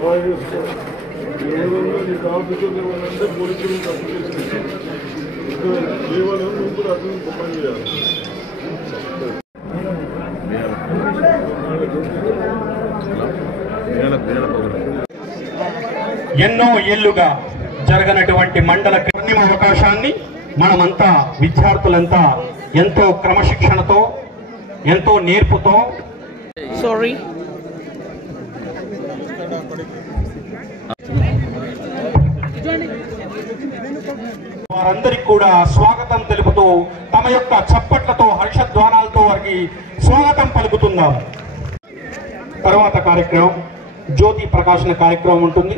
పోలీసులు కేవలం నువ్వు కూడా అర్థం పని చేయాలి. ఎన్నో ఏళ్లుగా జరగనటువంటి మండల పూర్ణిమ అవకాశాన్ని మనమంతా విద్యార్థులంతా ఎంతో క్రమశిక్షణతో ఎంతో నేర్పుతో వారందరికీ కూడా స్వాగతం తెలుపుతూ తమ యొక్క చప్పట్లతో హర్షధ్వానాలతో వారికి స్వాగతం పలుకుతున్నాం. తర్వాత కార్యక్రమం జ్యోతి ప్రకాశన కార్యక్రమం ఉంటుంది.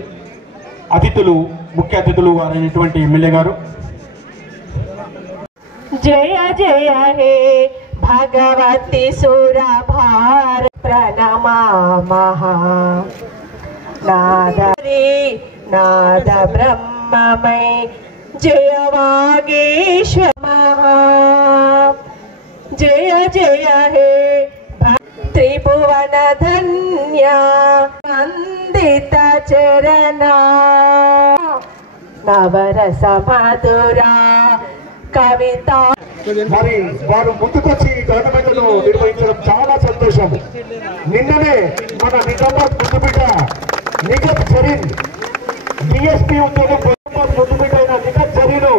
అతిథులు ముఖ్య అతిథులు వారైనటువంటి ఎమ్మెల్యే గారు. జయ జయ హే భగవతి సురభార ప్రణమామః నాద బ్రహ్మమై జయ వాగేశ్వర జయ జయ హే త్రిభువన ధన్య వందిత చరణా నవరస మధురా కవిత. మరి వారు ముందుకొచ్చి గవర్నమెంట్ లో నిర్వహించడం చాలా సంతోషం. నిన్ననే మన నిజామాబాద్ ముద్దుబిడ్డ నిగత్ జరీన్ డిఎస్పీ ఉద్యోగం ముద్దుబిడ్డ అయిన నిగత్ జరీన్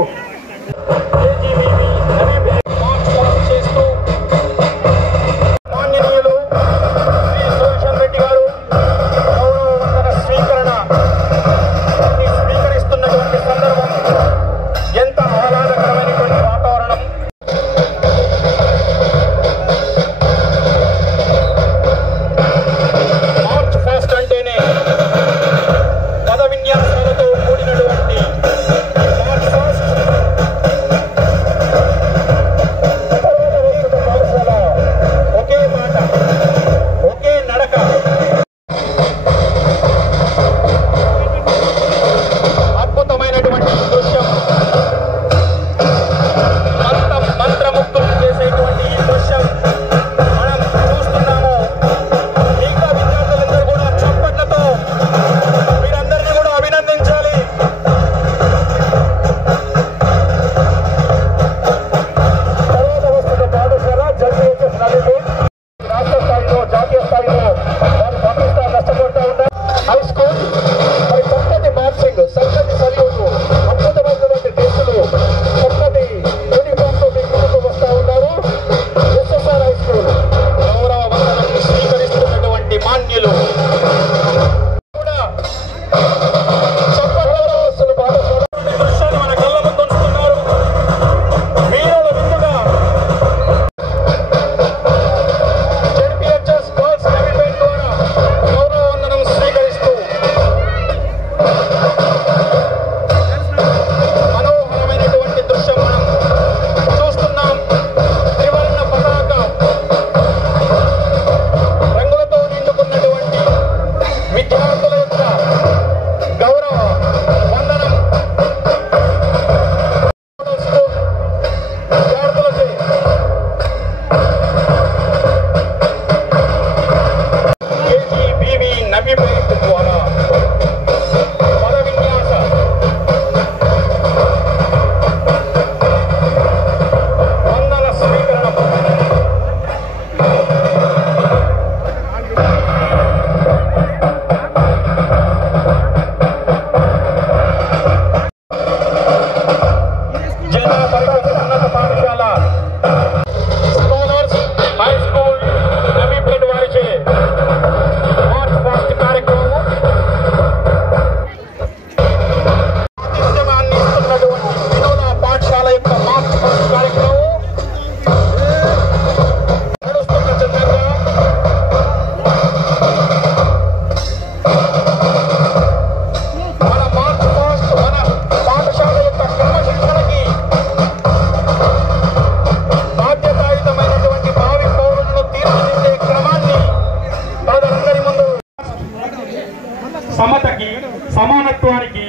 సమతకి సమానత్వానికి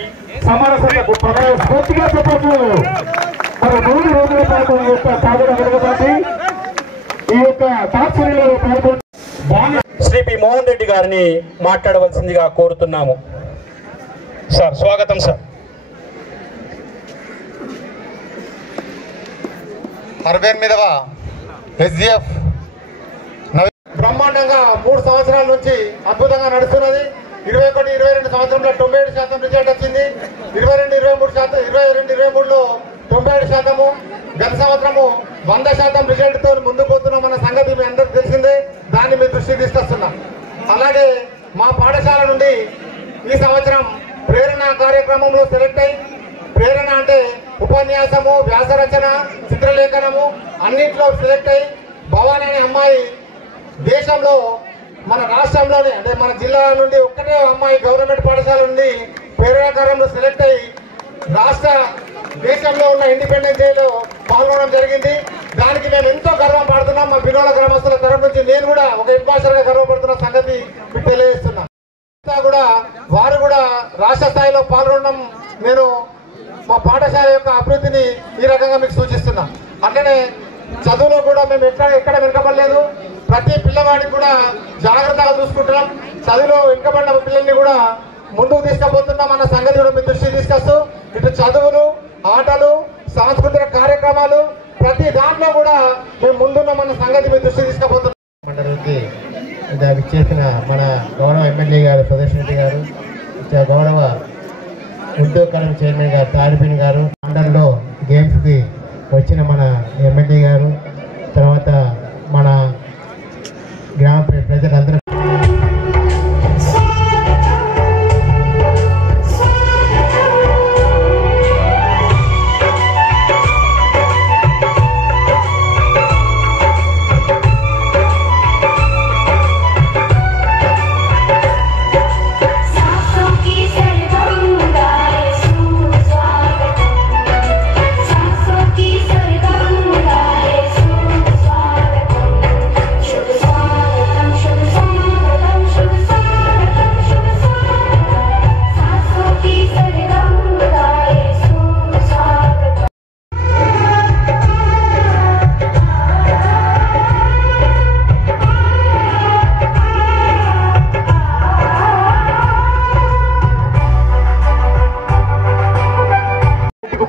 సమరసతకు స్ఫూర్తిగా చెప్పచ్చు. మరి 3 రోజుల పాటు ఈ యొక్క సాధన జరగబోతుంది. ఈ యొక్క తాత్పర్యంలో పాల్గొని శ్రీ పి మోహన్ రెడ్డి గారిని మాట్లాడవలసిందిగా కోరుతున్నాము. సార్ స్వాగతం సార్. అరవై మీదవ ఎస్జిఎఫ్ బ్రహ్మాండంగా 3 సంవత్సరాల నుంచి అద్భుతంగా నడుస్తున్నది. 21-22 సంవత్సరంలో 97% రిజల్ట్ వచ్చింది. 22-23లో 97%. గత సంవత్సరము 100% రిజల్ట్తో ముందుకు పోతున్న మన సంగతి మీ అందరికీ తెలిసిందే. దాన్ని మీ దృష్టికి తీసుకొస్తున్నాం. అలాగే మా పాఠశాల నుండి ఈ సంవత్సరం ప్రేరణ కార్యక్రమంలో సెలెక్ట్ అయి, ప్రేరణ అంటే ఉపన్యాసము, వ్యాసరచన, చిత్రలేఖనము అన్నింటిలో సెలెక్ట్ అయి భవానీ అనే అమ్మాయి దేశంలో మన రాష్ట్రంలోనే అంటే మన జిల్లా నుండి ఒక్కటే అమ్మాయి గవర్నమెంట్ పాఠశాల నుండి ప్రేరణాకారంలో సెలెక్ట్ అయ్యి రాష్ట్ర దేశంలో ఉన్న ఇండిపెండెన్స్ డేలో పాల్గొనడం జరిగింది. దానికి మేము ఎంతో గర్వపడుతున్నాం. మా పిల్లల గ్రామస్తుల తరఫు నుంచి నేను కూడా ఒక ఇంపాస్టర్గా గర్వపడుతున్న సంగతి మీకు తెలియజేస్తున్నా. కూడా వారు కూడా రాష్ట్ర స్థాయిలో పాల్గొనడం నేను మా పాఠశాల యొక్క అభివృద్ధిని ఈ రకంగా మీకు సూచిస్తున్నా. అట్లనే చదువులో కూడా మేము ఎక్కడ వెనుకబడలేదు. ప్రతి పిల్లవాడికి కూడా జాగ్రత్తగా చూసుకుంటున్నాం. చదువులో వెనుకబడిన పిల్లల్ని కూడా ముందుకు తీసుకుపోతున్నాం అన్న సంగతి కూడా మీ దృష్టికి తీసుకొస్తూ ఇటు చదువులు, ఆటలు, సాంస్కృతిక కార్యక్రమాలు ప్రతి దాంట్లో కూడా మేము ముందున్నామన్న సంగతి మీ దృష్టికి తీసుకుపోతున్నాం. మండలికి విచ్చేసిన మన గౌరవ ఎమ్మెల్యే గారు సుదర్శన్ రెడ్డి గారు, గౌరవ ఉద్యోగ కళం చైర్మన్ గారు తాడిపిన్ గారు, మండలిలో గేమ్స్కి వచ్చిన మన ఎమ్మెల్యే గారు, తర్వాత మన గ్రామ ప్రజలందరూ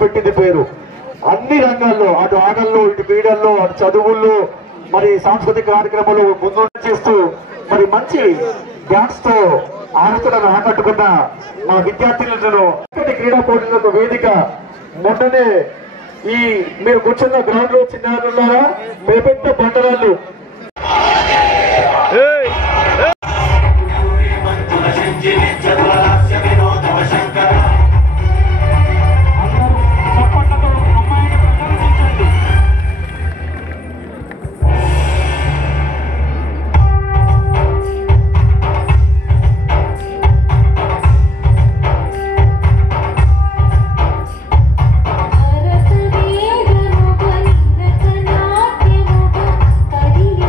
పెట్టింది పేరు. అన్ని రంగాల్లో, అటు ఆటల్లో, ఇటు క్రీడల్లో, అటు చదువుల్లో, మరి సాంస్కృతిక కార్యక్రమాలు ముందు చేస్తూ మరి మంచి డాన్స్ తో ఆలోచనలు ఆకట్టుకున్న మా విద్యార్థులను క్రీడా పోటీలకు వేదిక. మొన్ననే ఈ మీరు కూర్చున్న గ్రౌండ్ లో చిన్నారులారా పెద్ద బండరాళ్ళు Thank you.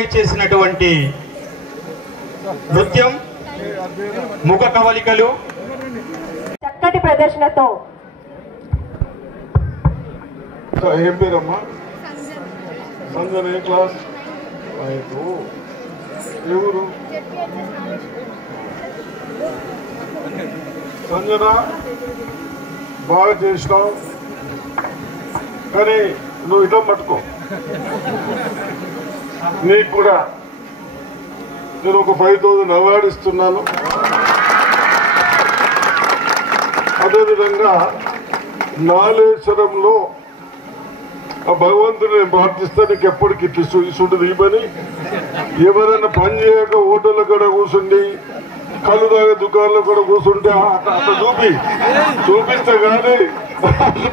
అమ్మాయి చేసినటువంటి నృత్యం, ముఖ కవలికలు, చక్కటి ప్రదర్శనతో ఏం పేరమ్మా? సంజన. ఏ క్లాస్? ఎవరు సంజన? బాగా చేసినావు, కానీ నువ్వు ఇటం పట్టుకో. నీకు కూడా నేను ఒక 5,000 అవార్డు ఇస్తున్నాను. అదేవిధంగా నాలేశ్వరంలో ఆ భగవంతుని నేను ప్రార్థిస్తా, నీకు ఎప్పటికి ఇస్తుంటుంది ఈ పని. ఎవరైనా పని చేయక హోటల్లో కూడా కూర్చుండి, కళ్ళు తాగే దుకాణంలో కూడా కూర్చుంటే అట్లా చూపిస్తే కానీ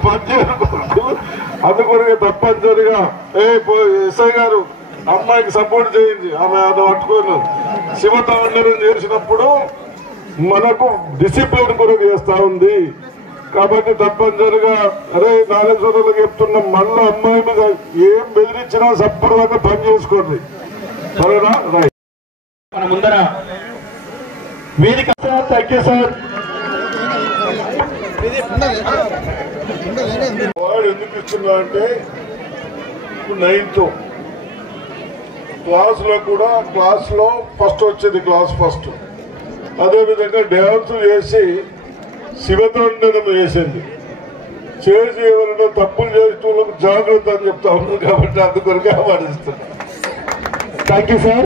పని చేయకూడదు. అందుకొరకే తప్పనిసరిగా ఎస్ఐ గారు అమ్మాయికి సపోర్ట్ చేయింది. ఆమె అది పట్టుకున్నాను. శివతాండవం చేసినప్పుడు మనకు డిసిప్లిన్ కొరకు చేస్తా ఉంది. కాబట్టి తప్పనిసరిగా అరే నాగేశ్వరంలో చెప్తున్నా, మళ్ళీ అమ్మాయి మీద ఏం బెదిరించినా సప్పటిదాకా పని చేసుకోండి, సరేనా? రైట్. మన ముందర వేదిక. Thank you sir. వాడు ఎందుకు ఇస్తున్నా అంటే, ఇప్పుడు 9th క్లాస్లో కూడా క్లాస్లో ఫస్ట్ వచ్చేది, క్లాస్ ఫస్ట్. అదేవిధంగా డ్యాన్స్ చేసి శివతాండనం చేసింది. చేసి ఎవరైనా తప్పులు చేసేటోళ్ళకు జాగ్రత్త అని చెప్తా ఉన్నాను. కాబట్టి అందుకొరకే ఆహ్వానిస్తున్నా. Thank you sir.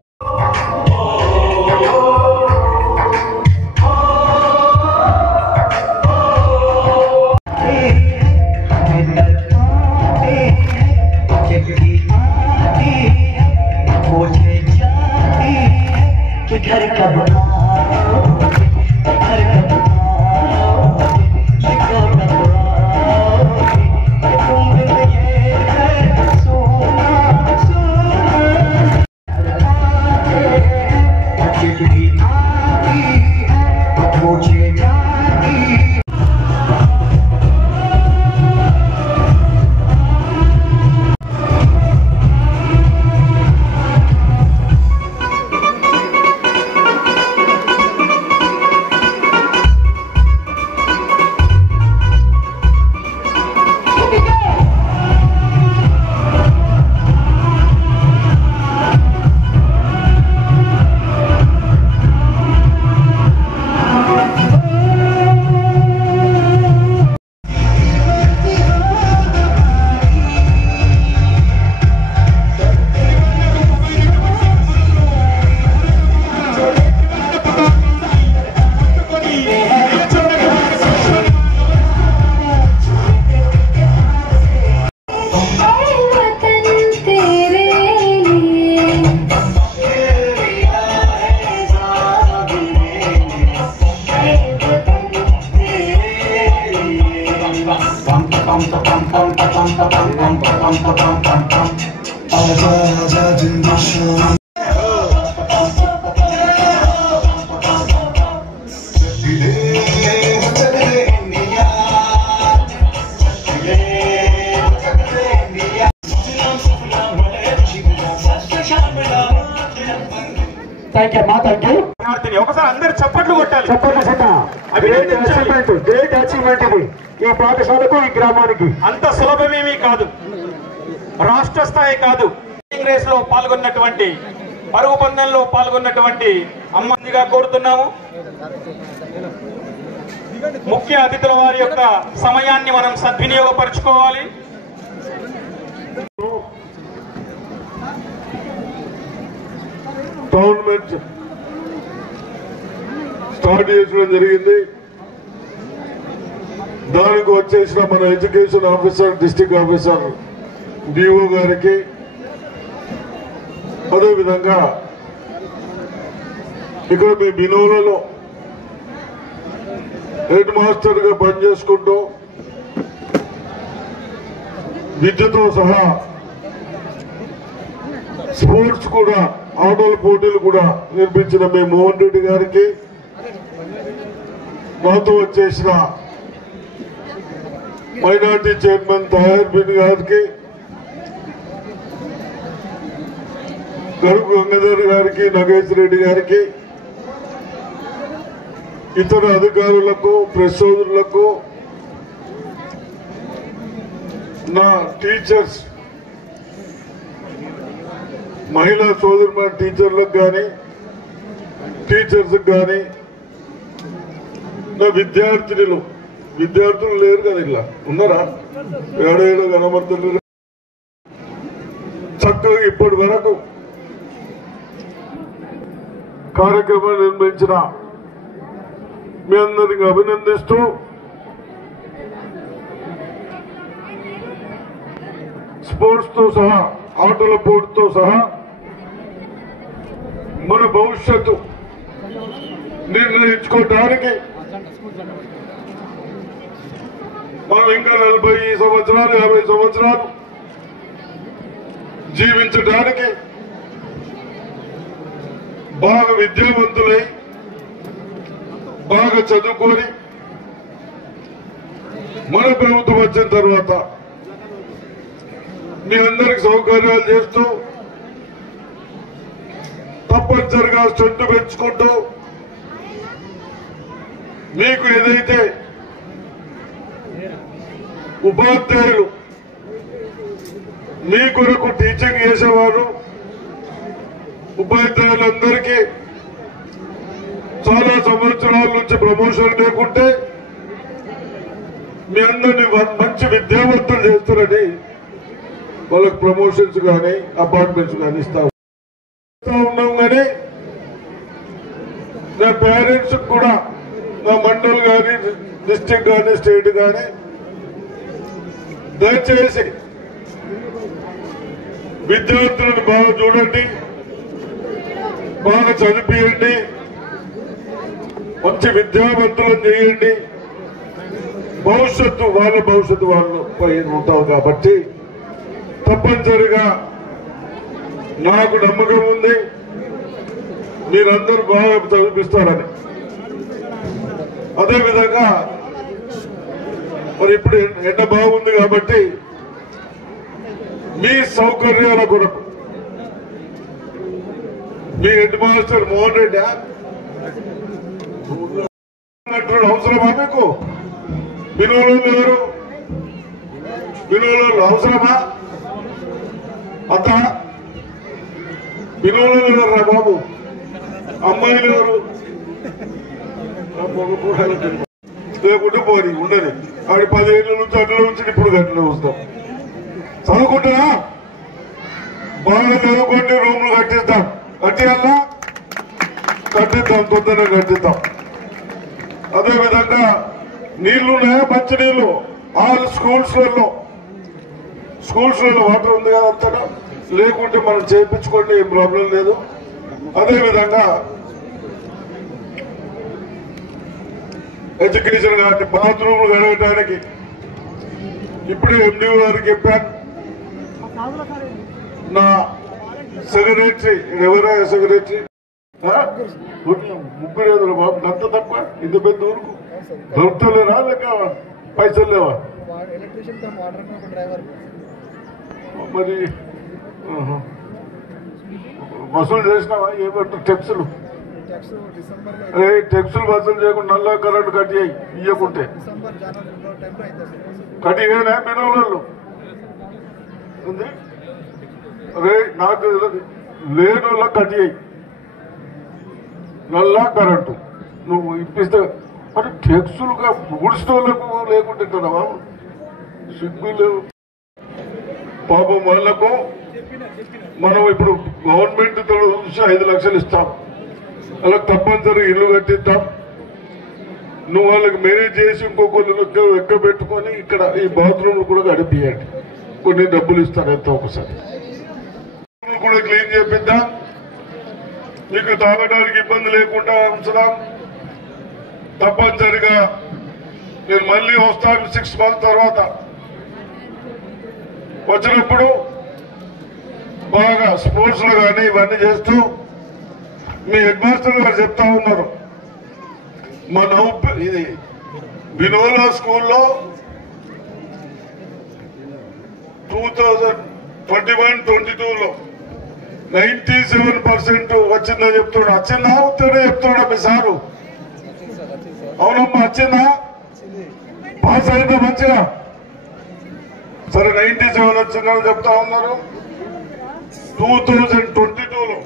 ఒకసారి అందరు చప్పట్లు కొట్టాలి. గ్రేట్ అచీవ్మెంట్ ఇది ఈ పాఠశాలకు, ఈ గ్రామానికి. అంత సులభమేమీ కాదు, రాష్ట్ర స్థాయి కాదు. రేస్ లో పాల్గొన్నటువంటి, పరుగు పందెంలో పాల్గొన్నటువంటి అమ్మాయిగా కోరుతున్నాము. ముఖ్య అతిథుల వారి యొక్క సమయాన్ని మనం సద్వినియోగపరచుకోవాలి. గవర్నమెంట్ స్టార్ట్ చేయడం జరిగింది. దానికి వచ్చేసిన మన education officer, district officer, DO గారికి, అదేవిధంగా ఇక్కడ మీ బినోలలో హెడ్ మాస్టర్గా పనిచేసుకుంటూ విద్యతో సహా స్పోర్ట్స్ కూడా, ఆటల పోటీలు కూడా నిర్మించిన మీ మోహన్ రెడ్డి గారికి, నాతో వచ్చేసిన మైనార్టీ చైర్మన్ తయార్ బిన్ గారికి, గరుకు గంగాధర్ గారికి, నగేష్ రెడ్డి గారికి, ఇతర అధికారులకు, ప్రెస్ సోదరులకు, నా టీచర్స్, మహిళా సోదరుల టీచర్లకు కానీ, టీచర్స్ కానీ, నా విద్యార్థులు లేరు కదా, ఇలా ఉన్నారా, ఏడేడో కనబడుతున్నారు. చక్కగా ఇప్పటి వరకు కార్యక్రమాలు నిర్వహించిన మీ అందరికి అభినందిస్తూ స్పోర్ట్స్ తో సహా, ఆటల పోటీతో సహా మన భవిష్యత్తు నిర్ణయించుకోవడానికి మనం ఇంకా 40 సంవత్సరాలు 50 సంవత్సరాలు జీవించడానికి బాగా విద్యావంతులై బాగా చదువుకొని మన ప్రభుత్వం వచ్చిన తర్వాత మీ అందరికి సౌకర్యాలు చేస్తూ తప్పనిసరిగా స్ట్రెంత్ పెంచుకుంటూ మీకు ఏదైతే ఉపాధ్యాయులు మీ కొరకు టీచింగ్ చేసేవారు ఉపాధ్యాయులందరికీ చాలా సంవత్సరాల నుంచి ప్రమోషన్ లేకుంటే మీ అందరినీ మంచి విద్యావంతులు చేస్తారని వాళ్ళకి ప్రమోషన్స్ కానీ అపాయింట్మెంట్స్ కానీ ఇస్తా ఉన్నాం. కానీ నా పేరెంట్స్ కూడా నా మండల్ కానీ, డిస్ట్రిక్ట్ కానీ, స్టేట్ కానీ దయచేసి విద్యార్థులను బాగా చూడండి, బాగా చదివించండి, మంచి విద్యావంతులను చేయండి. భవిష్యత్తు వాళ్ళు పైన ఉంటారు కాబట్టి తప్పనిసరిగా నాకు నమ్మకం ఉంది మీరందరూ బాగా చదివిస్తారని. అదేవిధంగా మరి ఇప్పుడు ఎండ బాగుంది కాబట్టి మీ సౌకర్యాల కొరకు మీ హెడ్ మాస్టర్ మోహన్ రెడ్డి అవసరమా మీకు? వినోళ్ళు ఎవరు? వినోళ్ళు అవసరమా? అంత వినోళ్ళు ఎవరు బాబు? అమ్మాయిలు ఎవరు? లేకుంటే పోనీ ఉండదు. ఆడి 10 ఏళ్ళ నుంచి అట్లా నుంచి ఇప్పుడు గట్లనే వస్తాం. చదువుకుంటున్నా బాగా చదువుకోండి, రూమ్లు కట్టిద్దాం. కట్టియాలా? కట్టిద్దాం, తొందరగా కట్టిద్దాం. అదేవిధంగా నీళ్లున్నాయా? మంచి నీళ్లు ఆల్ స్కూల్స్లలో వాటర్ ఉంది కదా అంతగా, లేకుంటే మనం చేయించుకోండి, ఏం ప్రాబ్లం లేదు. అదేవిధంగా ఎడ్యుకేషన్ కానీ బాత్రూమ్లు కడగడానికి ఇప్పుడే ఎండిఓ గారికి చెప్పాను. నా సెక్రటరీ ఎవరా సెక్రటరీ ముగ్గురు ఎదురు బాబు, అంత తప్ప ఇంత పెద్ద ఊరుకు దొరుకుతలేరా లేక పైసలు లేవా? మరి వసూలు చేసినావా? ఏమంటారు టెక్స్లు? టెక్స్లు వసూలు చేయకుండా నల్ల కరెంటు కట్టి ఇయ్యకుంటే కట్టినా బినోళ్ళు నాకు లేని వాళ్ళ కట్టి నల్ల కరెంటు నువ్వు ఇప్పిస్తే మరి టెక్స్లుగా ఊడ్చోళ్ళకు లేకుంటే కదా బాబు సిగ్గు లేవు పాపం. వాళ్లకు మనం ఇప్పుడు గవర్నమెంట్ చూసి 5 లక్షలు ఇస్తాం, అలా తప్పనిసరిగా ఇల్లు కట్టిద్దాం. నువ్వు వాళ్ళకి మేనేజ్ చేసి ఇంకొకళ్ళు ఎక్క పెట్టుకొని ఇక్కడ ఈ బాత్రూమ్లు కూడా గడిపియండి, కొన్ని డబ్బులు ఇస్తారు ఎంతో ఒకసారి కూడా క్లీన్ చేపిద్దాం. మీకు తాగడానికి ఇబ్బంది లేకుండా ఉంచుదాం. తప్పనిసరిగా నేను మళ్ళీ వస్తాను 6 months తర్వాత. వచ్చినప్పుడు బాగా స్పోర్ట్స్ లో కానీ ఇవన్నీ చేస్తూ మీ హెడ్ మాస్టర్ గారు చెప్తా ఉన్నారు. మా ఇది వినోలా స్కూల్లో 2021-22లో 97% వచ్చిందని చెప్తున్నాడు. వచ్చిందా ఉత్తరే చెప్తున్నాడా మీ సారు? అవునమ్మా వచ్చిందా? పాస్ అయిందా మంచిగా? సరే 97 వచ్చిందని చెప్తా ఉన్నారు. 2022లో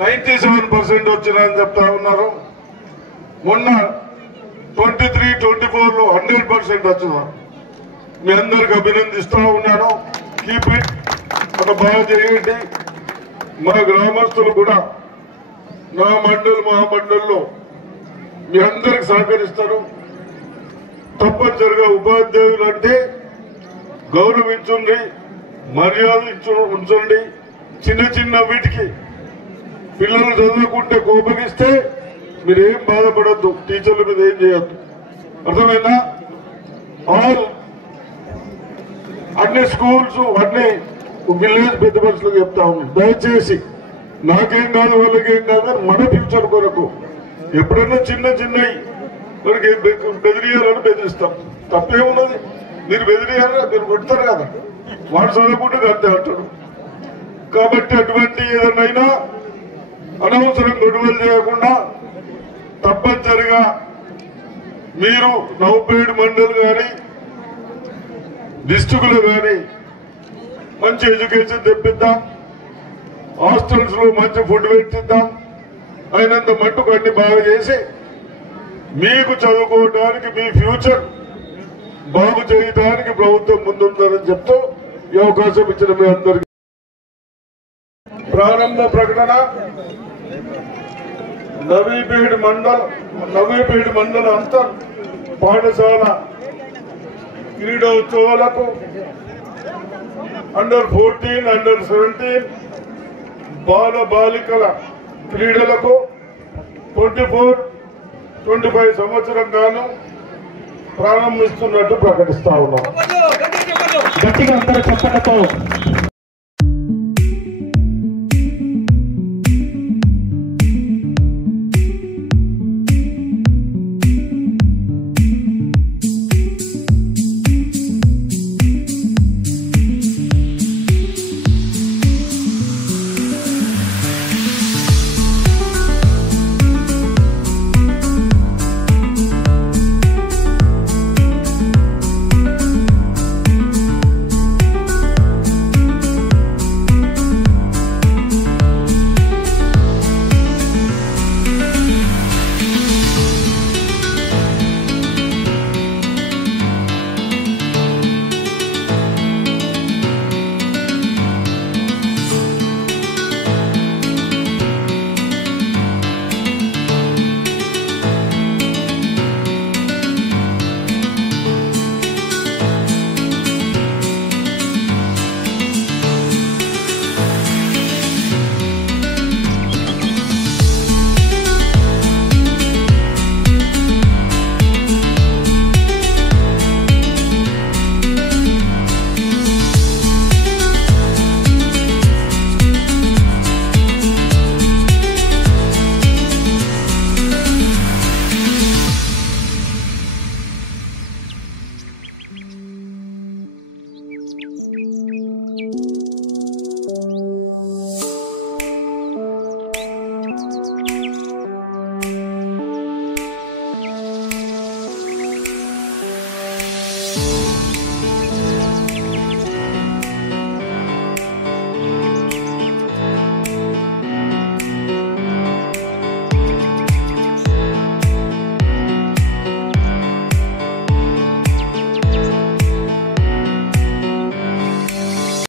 97% వచ్చిందని చెప్తా ఉన్నారు. మొన్న 23-24లో 100% వచ్చిందా? మీ అందరికి అభినందిస్తా ఉన్నాను. కీప్ ఇట్, ఒక బాగా చేయండి. మా గ్రామస్తులు కూడా నా మండల్లో మీ అందరికి సహకరిస్తారు. తప్పనిసరిగా ఉపాధ్యాయులు అంటే గౌరవించండి, మర్యాద ఉంచండి. చిన్న చిన్న వీటికి పిల్లలు చదువుకుంటే కోపగిస్తే మీరేం బాధపడద్దు, టీచర్ల మీద ఏం చేయొద్దు. అర్థమైందా? అన్ని స్కూల్స్ అన్ని విలేజ్ పెద్ద మనుషులకు చెప్తా ఉన్నాను, దయచేసి నాకేం కాదు వాళ్ళకేం కాదు మన ఫ్యూచర్ కొరకు ఎప్పుడైనా చిన్న చిన్నవి మనకి బెదిరియాలని బెదిరిస్తాం. తప్పేమున్నది? మీరు బెదిరియాలని మీరు కొడతారు కదా, వాడు చదువుకుంటే అంతే అంటాడు. కాబట్టి అటువంటి ఏదైనా అనవసరం గొడవలు చేయకుండా తప్పనిసరిగా మీరు నవపేడు మండలి కానీ డిస్ట్రిక్ట్లో కానీ మంచి ఎడ్యుకేషన్ తెప్పిద్దాం, హాస్టల్స్ లో మంచి ఫుడ్ పెట్టిద్దాం, అయినంత మట్టుకు అన్ని బాగా చేసి మీకు చదువుకోవడానికి మీ ఫ్యూచర్ బాగు చేయడానికి ప్రభుత్వం ముందుందని చెప్తూ ఈ అవకాశం ఇచ్చిన మీ అందరికీ ప్రారంభ ప్రకటన. నవీపేట మండల అంతర్ పాఠశాల క్రీడోత్సవాలకు అండర్-14, అండర్-17 బాలికల క్రీడలకు 24-25 సంవత్సరం గాను ప్రారంభిస్తున్నట్టు ప్రకటిస్తా ఉన్నాం. గట్టిగా అందరూ చెప్పడంతో